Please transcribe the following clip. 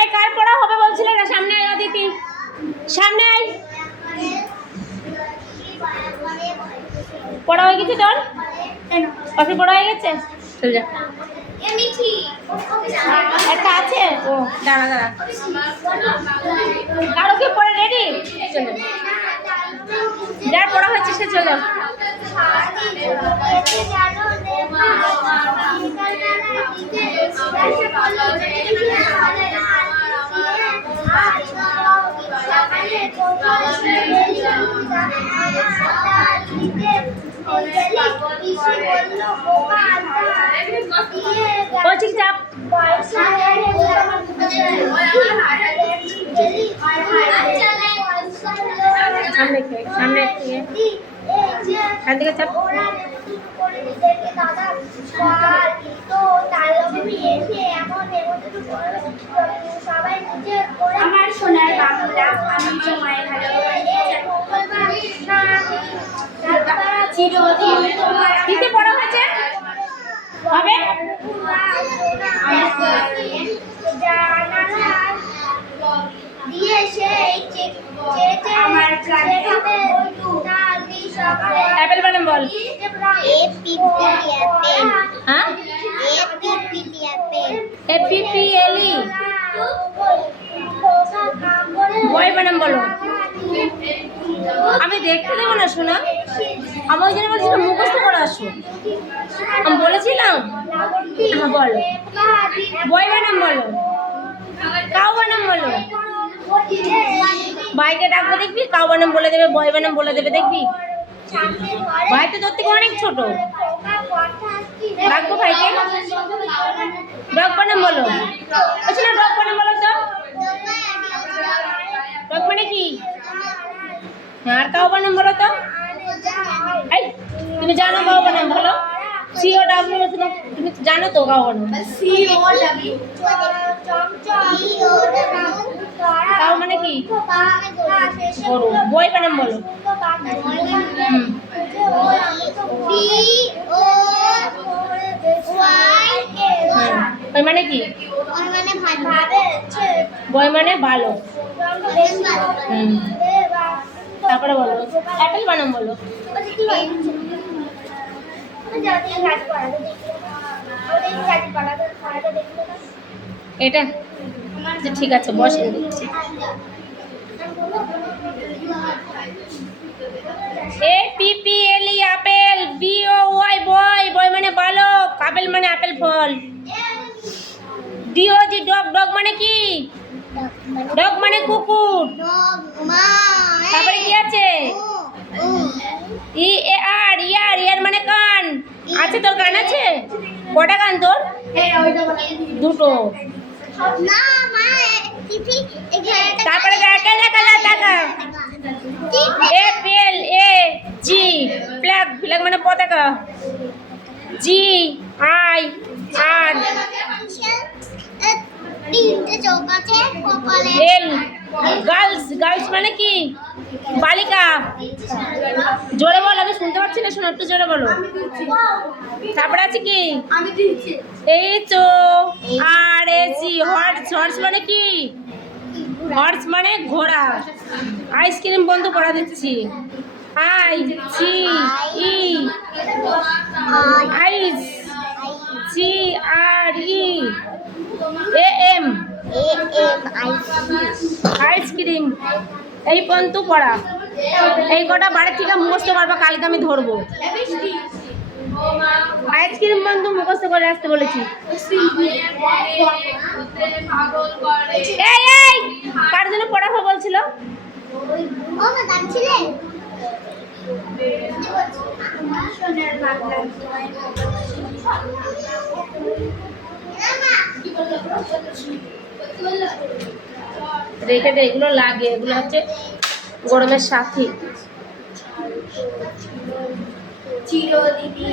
এই কার পড়া হবে বলছিল না? সামনে আয় অদিতি, সামনে আয়। পড়া হয়ে গেছে তোর? কফি পড়া হয়ে গেছে? চল যা। একটা আছে ও, দাঁড়া দাঁড়া। কারো কি পড়ে রেডি? চলো যার পড়া হয়েছে সে চলো। ঠিক চাপ সামনে সামনে থেকে চাপ। আমার সোনার বাংলা আমি তোমায় দিতে পড়া হয়েছে হবে দিয়ে সেই আমার প্রাণে অ্যাপেল বানাম বল। হ্যাঁ এপিপিএলই বয় বানাম বলো। আমি দেখতে দেবো না শোনা, আমার ওই জন্য বলছিলাম মুখস্থ করে আসো। আমি বলেছিলাম হ্যাঁ বলো। বয় বানাম বলো, কাউ বানাম বলো। ভাইকে ডাকবো দেখবি, কাউ বানাম বলে দেবে, বয় বানাম বলে দেবে দেখবি। ভাই তো তোর থেকে অনেক ছোট। ডাকবো ভাইকে, ডগ বানাম বলো। আচ্ছা না ডগ বানাম বলো তো। ডগ মানে কি? আর কাউ বানাম বলো তো। এই তুমি জানো কাউ বানাম বলো। সিও ডাব্লিউ তুমি জানো তো কাউ বানাম। কাউ মানে কি? গরু। বই বানাম বলো। বই মানে কি? বই মানে ভালো। তারপরে বলো অ্যাপেল বানাম বলো। এটা ঠিক আছে বসে দিচ্ছি। এপিপিএলই আপেল, বিওওয়াই বয়, বয় মানে বালক, আপেল মানে আপেল ফল। ডিওজি ডগ, ডগ মানে কি? ডগ মানে কুকুর। তারপরে কি আছে? ইএআর ইয়ার, ইয়ার মানে কান। আছে তোর কান আছে? কটা কান তোর? দুটো। তারপরে টাকা apple A G flag, flag মানে পতাকা। G I R L girls, girls মানে কি? বালিকা। জোরে বল, আমি শুনতে পাচ্ছি না, শোনো একটু জোরে বলো। তারপরে আছে কি? H O R S E horse, horse মানে কি? হর্স মানে ঘোড়া। আইসক্রিম বন্ধু পড়া দিচ্ছি। I C E ice C R E A M ice cream. এই পর্যন্ত পড়া। এই কটা বাড়ির থেকে মুখস্থ করবা, কালকে আমি ধরবো। আইসক্রিম বন্ধু মুখস্থ করে আসতে বলেছি। এই এই কার জন্য পড়াবো বলছিল? রেখে দে, এগুলো লাগে, এগুলো হচ্ছে গরমের সাথী। চিরদিনই